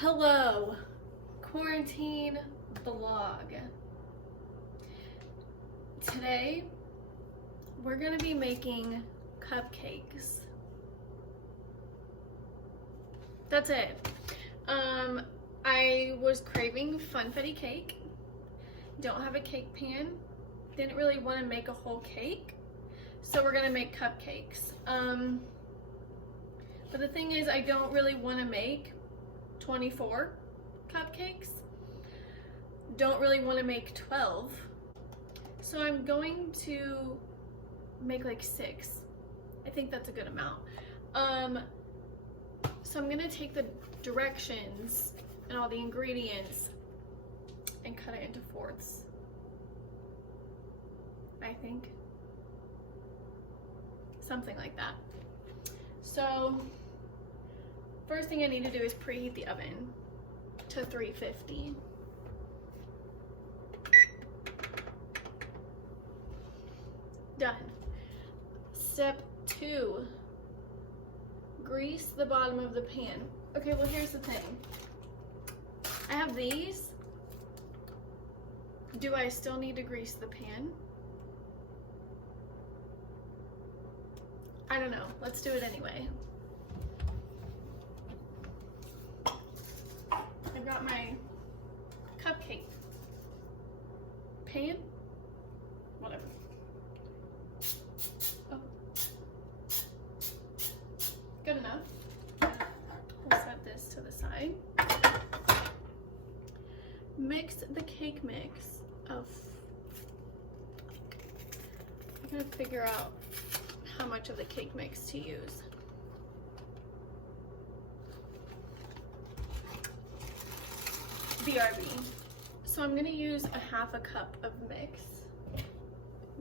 Hello, quarantine vlog. Today we're gonna be making cupcakes. That's it. I was craving funfetti cake. Don't have a cake pan. Didn't really want to make a whole cake, so we're gonna make cupcakes. But the thing is, I don't really want to make 24 cupcakes. Don't really want to make 12. So I'm going to make like 6. I think that's a good amount. So I'm gonna take the directions and all the ingredients and cut it into fourths. I think. Something like that. So first thing I need to do is preheat the oven to 350. Done. Step 2, grease the bottom of the pan. Okay, well here's the thing. I have these. Do I still need to grease the pan? I don't know. Let's do it anyway. I've got my cupcake pan. Whatever. Oh. Good enough. We'll set this to the side. Mix the cake mix. Oh, I gotta figure out how much of the cake mix to use. BRB. So I'm gonna use a half a cup of mix.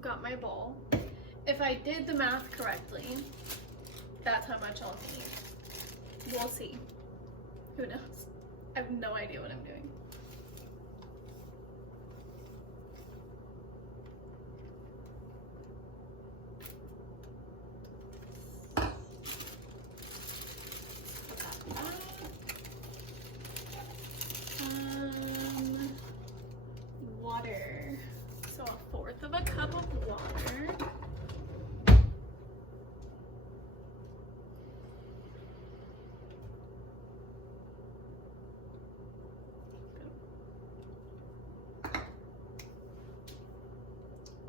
Got my bowl. If I did the math correctly, that's how much I'll need. We'll see. Who knows? I have no idea what I'm doing. Water. So a fourth of a cup of water.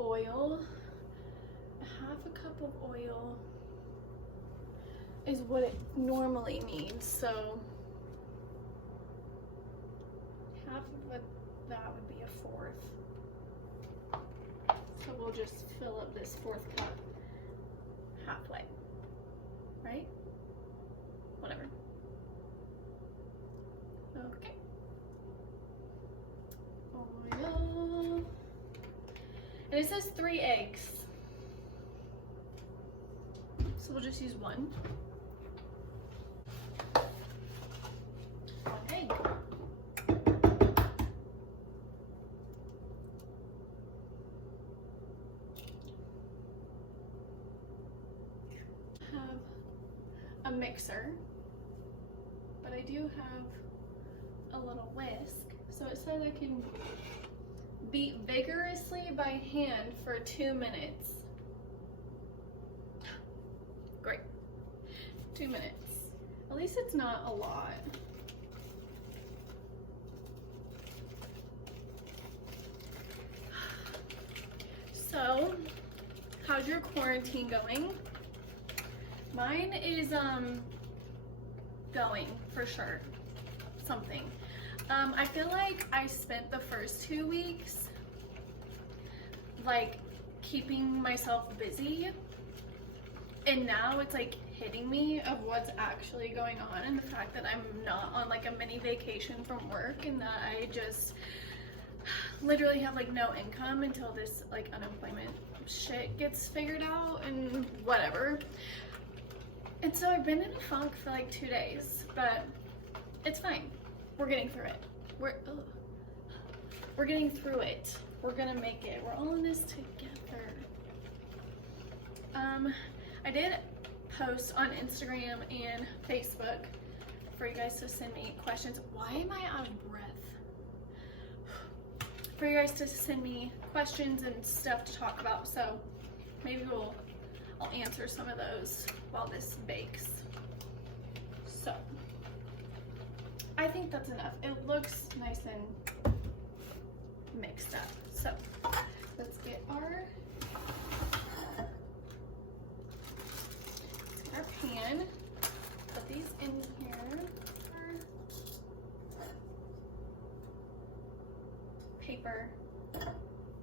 Oil. A half a cup of oil is what it normally needs, so half of that would be a fourth. So we'll just fill up this fourth cup halfway, right? Whatever. Okay. Oil. And it says 3 eggs. So we'll just use 1. 1 egg. Have a mixer, but I do have a little whisk. So it says I can beat vigorously by hand for 2 minutes. Great. 2 minutes. At least it's not a lot. So, how's your quarantine going? Mine is going for sure. Something. I feel like I spent the first 2 weeks like keeping myself busy, and now it's like hitting me of what's actually going on, and the fact that I'm not on like a mini vacation from work, and that I just literally have like no income until this like unemployment shit gets figured out and whatever. And so I've been in a funk for like 2 days, but it's fine. We're getting through it. We're getting through it. We're gonna make it. We're all in this together. I did post on Instagram and Facebook for you guys to send me questions. Why am I out of breath? For you guys to send me questions and stuff to talk about. So maybe I'll answer some of those while this bakes. So I think that's enough. It looks nice and mixed up. So let's get our pan. Put these in here. Paper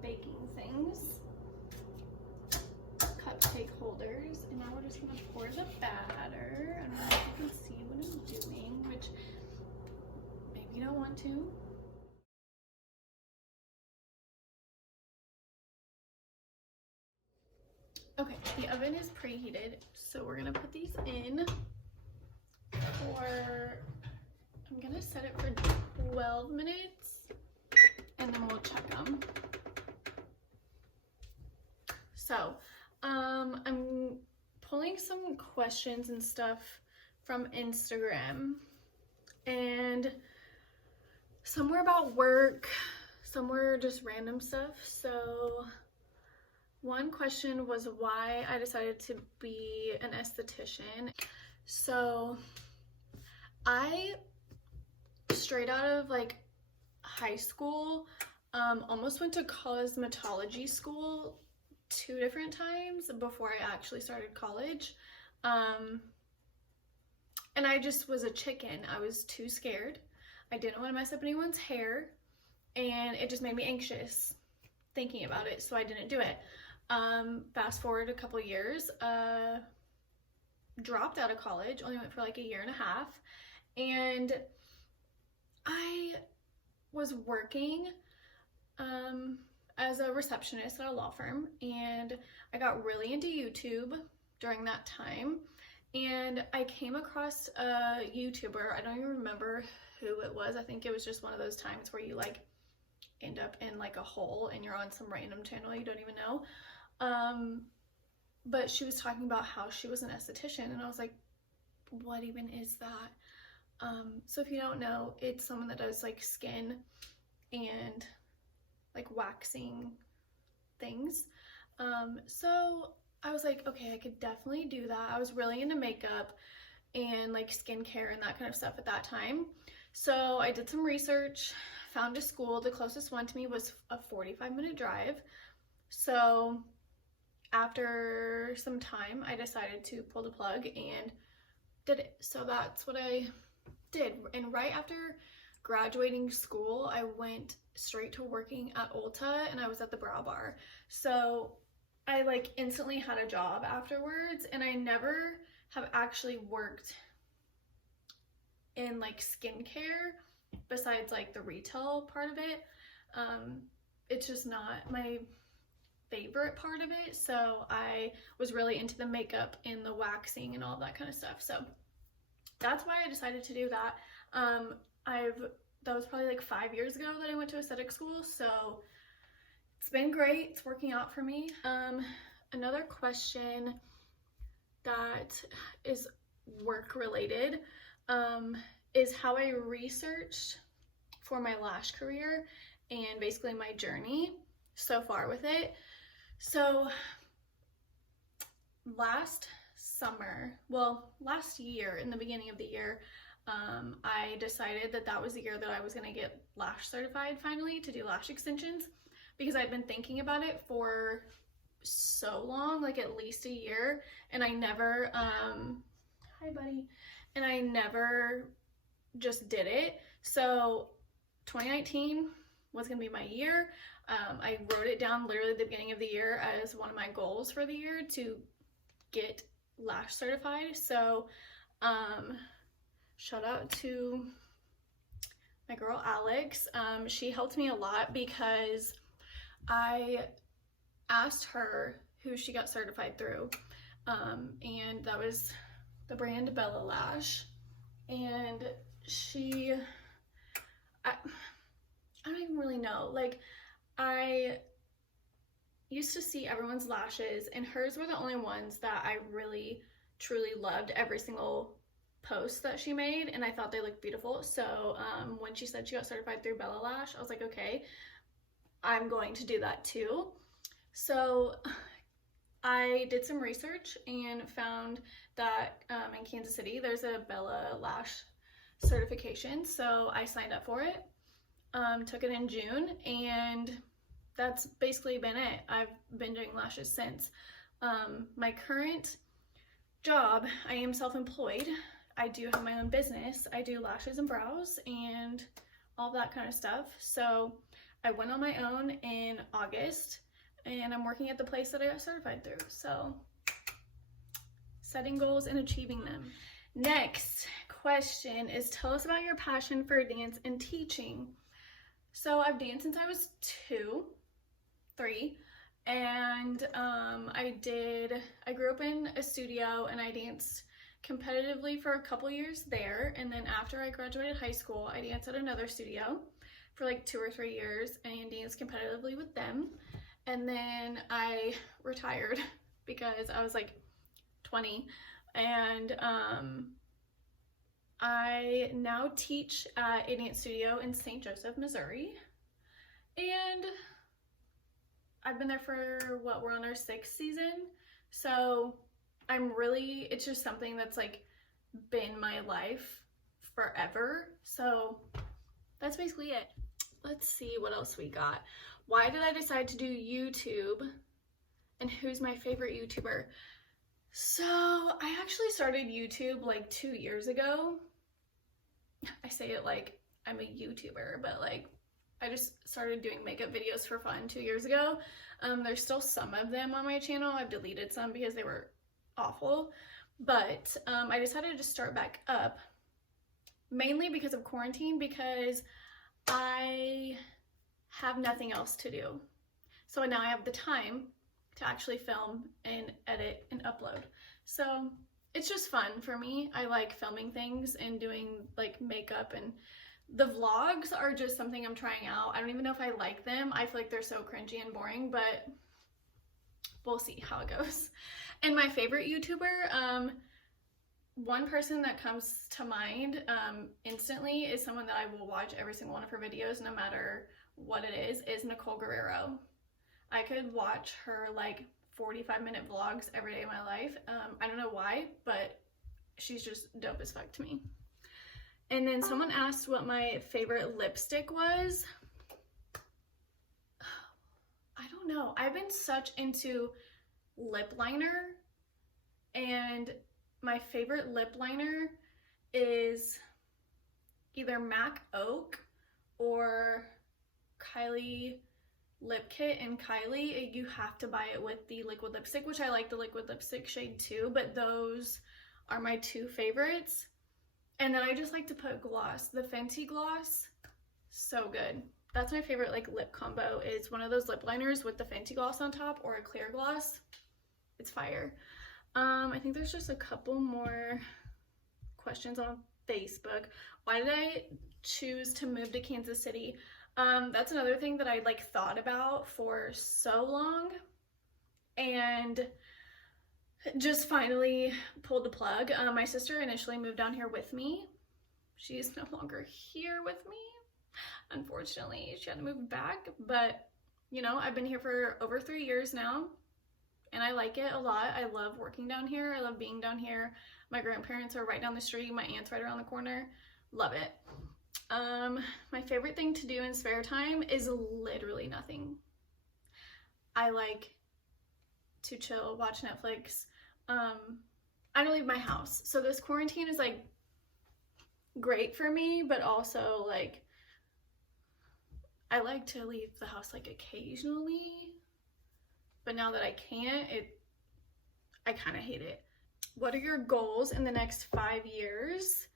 baking things, cupcake holders, and now we're just gonna pour the batter. I don't know if you can see what I'm doing, which maybe you don't want to. Okay, the oven is preheated, so we're gonna put these in for, I'm gonna set it for 12 minutes. And then we'll check them. So, I'm pulling some questions and stuff from Instagram, and some were about work, some were just random stuff. So, one question was why I decided to be an esthetician. So, I, straight out of like high school, almost went to cosmetology school 2 different times before I actually started college. And I just was a chicken. I was too scared. I didn't want to mess up anyone's hair, and it just made me anxious thinking about it, so I didn't do it. Fast forward a couple years, dropped out of college, only went for like 1.5 years, and I was working as a receptionist at a law firm, and I got really into YouTube during that time, and I came across a YouTuber. I don't even remember who it was. I think it was just one of those times where you like end up in like a hole and you're on some random channel you don't even know. But she was talking about how she was an esthetician, and I was like, what even is that? So if you don't know, it's someone that does like skin and like waxing things. So I was like, okay, I could definitely do that. I was really into makeup and like skincare and that kind of stuff at that time. So I did some research, found a school. The closest one to me was a 45-minute drive. So after some time, I decided to pull the plug and did it. So that's what I did. And right after graduating school, I went straight to working at Ulta, and I was at the brow bar. So I like instantly had a job afterwards, and I never have actually worked in like skincare besides like the retail part of it. It's just not my favorite part of it. So I was really into the makeup and the waxing and all that kind of stuff. So that's why I decided to do that. That was probably like 5 years ago that I went to aesthetic school, so it's been great. It's working out for me. Another question that is work related is how I researched for my lash career and basically my journey so far with it. So last year, in the beginning of the year, I decided that was the year that I was going to get lash certified finally to do lash extensions, because I'd been thinking about it for so long, like at least 1 year, and I never, hi buddy, and I never just did it. So 2019 was going to be my year. I wrote it down literally at the beginning of the year as one of my goals for the year to get lash certified. So shout out to my girl Alex. She helped me a lot because I asked her who she got certified through, and that was the brand Bella Lash, and I don't even really know, like I used to see everyone's lashes, and hers were the only ones that I really truly loved every single posts that she made, and I thought they looked beautiful. So when she said she got certified through Bella Lash, I was like, okay, I'm going to do that too. So I did some research and found that in Kansas City there's a Bella Lash certification, so I signed up for it. Took it in June, and that's basically been it. I've been doing lashes since. My current job, I am self-employed. I do have my own business. I do lashes and brows and all that kind of stuff. So I went on my own in August, and I'm working at the place that I got certified through. So setting goals and achieving them. Next question is, tell us about your passion for dance and teaching. So I've danced since I was 3, and I grew up in a studio, and I danced competitively for a couple years there, and then after I graduated high school, I danced at another studio for like 2 or 3 years and danced competitively with them, and then I retired because I was like 20, and I now teach at a dance studio in St. Joseph, Missouri, and I've been there for we're on our 6th season, so it's just something that's like been my life forever. So that's basically it. Let's see what else we got. Why did I decide to do YouTube, and who's my favorite YouTuber? So I actually started YouTube like 2 years ago. I say it like I'm a YouTuber, but like I just started doing makeup videos for fun 2 years ago. There's still some of them on my channel. I've deleted some because they were awful, but I decided to start back up mainly because of quarantine, because I have nothing else to do. So now I have the time to actually film and edit and upload. So it's just fun for me. I like filming things and doing like makeup, and the vlogs are just something I'm trying out. I don't even know if I like them. I feel like they're so cringy and boring, but we'll see how it goes. And my favorite YouTuber, one person that comes to mind instantly is someone that I will watch every single one of her videos, no matter what it is Nicole Guerrero. I could watch her like 45-minute vlogs every day of my life. I don't know why, but she's just dope as fuck to me. And then someone asked what my favorite lipstick was. I don't know. I've been such into lip liner, and my favorite lip liner is either MAC Oak or Kylie Lip Kit and Kylie. You have to buy it with the liquid lipstick, which I like the liquid lipstick shade too, but those are my 2 favorites. And then I just like to put gloss. The Fenty gloss, so good. That's my favorite like lip combo, is one of those lip liners with the Fenty gloss on top or a clear gloss. It's fire. I think there's just a couple more questions on Facebook. Why did I choose to move to Kansas City? That's another thing that I like thought about for so long, and just finally pulled the plug. My sister initially moved down here with me. She's no longer here with me, unfortunately. She had to move back, but you know, I've been here for over 3 years now, and I like it a lot. I love working down here. I love being down here. My grandparents are right down the street. My aunt's right around the corner. Love it. My favorite thing to do in spare time is literally nothing. I like to chill, watch Netflix. I don't leave my house. So this quarantine is like great for me, but also like I like to leave the house like occasionally, but now that I can't, I kind of hate it. What are your goals in the next 5 years?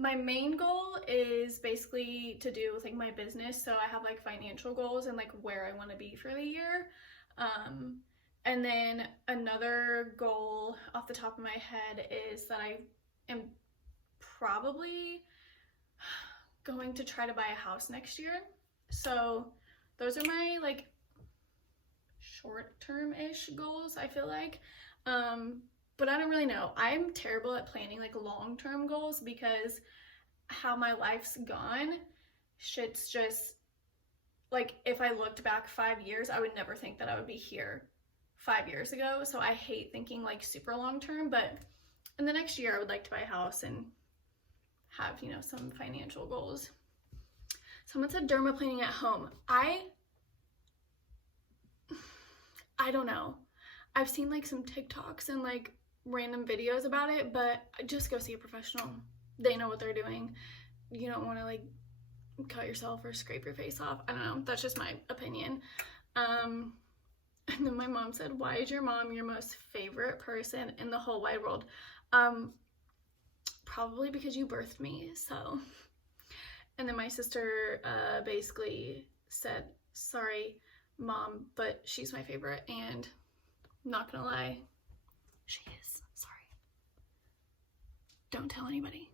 My main goal is basically to do with like my business. So I have like financial goals and like where I want to be for the year. And then another goal off the top of my head is that I am probably going to try to buy a house next year. So those are my like short-term-ish goals, I feel like. but I don't really know. I'm terrible at planning like long-term goals because how my life's gone, shit's just like, if I looked back 5 years, I would never think that I would be here 5 years ago. So I hate thinking like super long-term, but in the next year I would like to buy a house and have, you know, some financial goals. Someone said dermaplaning at home. I don't know. I've seen like some TikToks and like random videos about it, but just go see a professional. They know what they're doing. You don't want to like cut yourself or scrape your face off. I don't know. That's just my opinion. And then my mom said, why is your mom your most favorite person in the whole wide world? Probably because you birthed me, so. And then my sister basically said, sorry, Mom, but she's my favorite, and I'm not gonna lie, she is. Sorry. Don't tell anybody.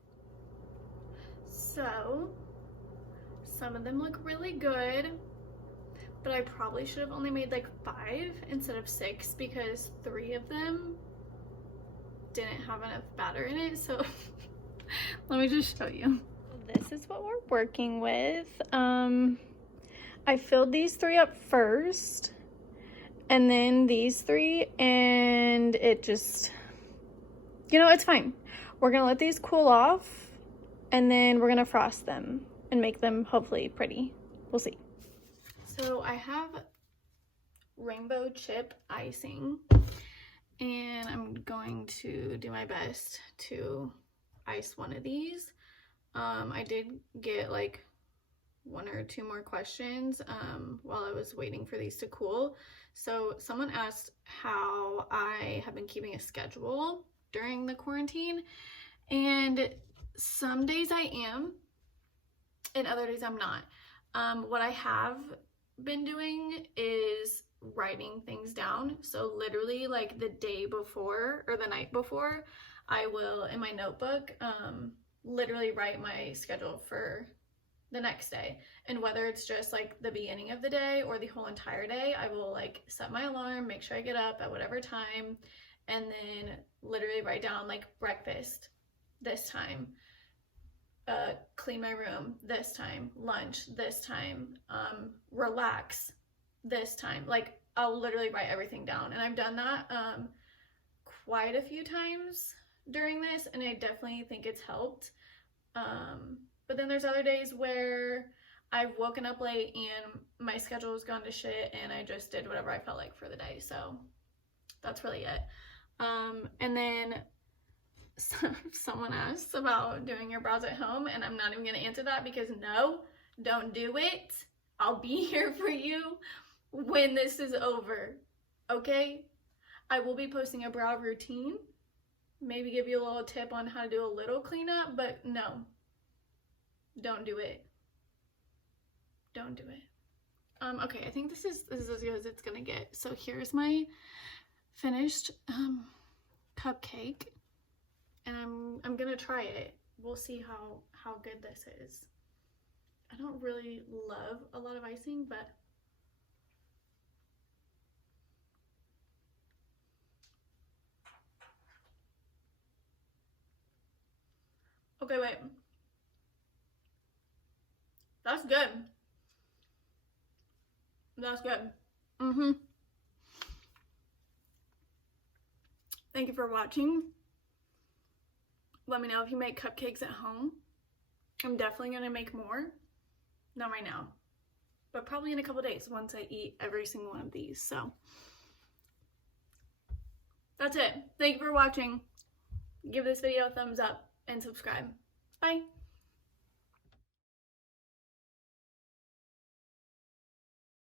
So, some of them look really good, but I probably should have only made like 5 instead of 6 because 3 of them didn't have enough batter in it, so let me just show you. This is what we're working with. I filled these 3 up first, and then these 3, and it just, you know, it's fine. We're gonna let these cool off, and then we're gonna frost them and make them hopefully pretty. We'll see. So I have rainbow chip icing, and I'm going to do my best to ice one of these. I did get like 1 or 2 more questions while I was waiting for these to cool. So someone asked how I have been keeping a schedule during the quarantine, and some days I am and other days I'm not. What I have been doing is writing things down. So literally like the day before or the night before, I will in my notebook literally write my schedule for the next day, and whether it's just like the beginning of the day or the whole entire day, I will like set my alarm, make sure I get up at whatever time, and then literally write down like breakfast this time, clean my room this time, lunch this time, relax this time. Like I'll literally write everything down, and I've done that quite a few times during this, and I definitely think it's helped. But then there's other days where I've woken up late and my schedule has gone to shit and I just did whatever I felt like for the day. So that's really it. And then someone asked about doing your brows at home, and I'm not even going to answer that because no, don't do it. I'll be here for you when this is over, okay? I will be posting a brow routine, maybe give you a little tip on how to do a little cleanup, but no, don't do it. Don't do it. Okay, I think this is as good as it's gonna get. So here's my finished cupcake, and I'm gonna try it. We'll see how good this is. I don't really love a lot of icing, but okay, wait. That's good. That's good. Thank you for watching. Let me know if you make cupcakes at home. I'm definitely gonna make more. Not right now, but probably in a couple days once I eat every single one of these. So that's it. Thank you for watching. Give this video a thumbs up and subscribe. Bye.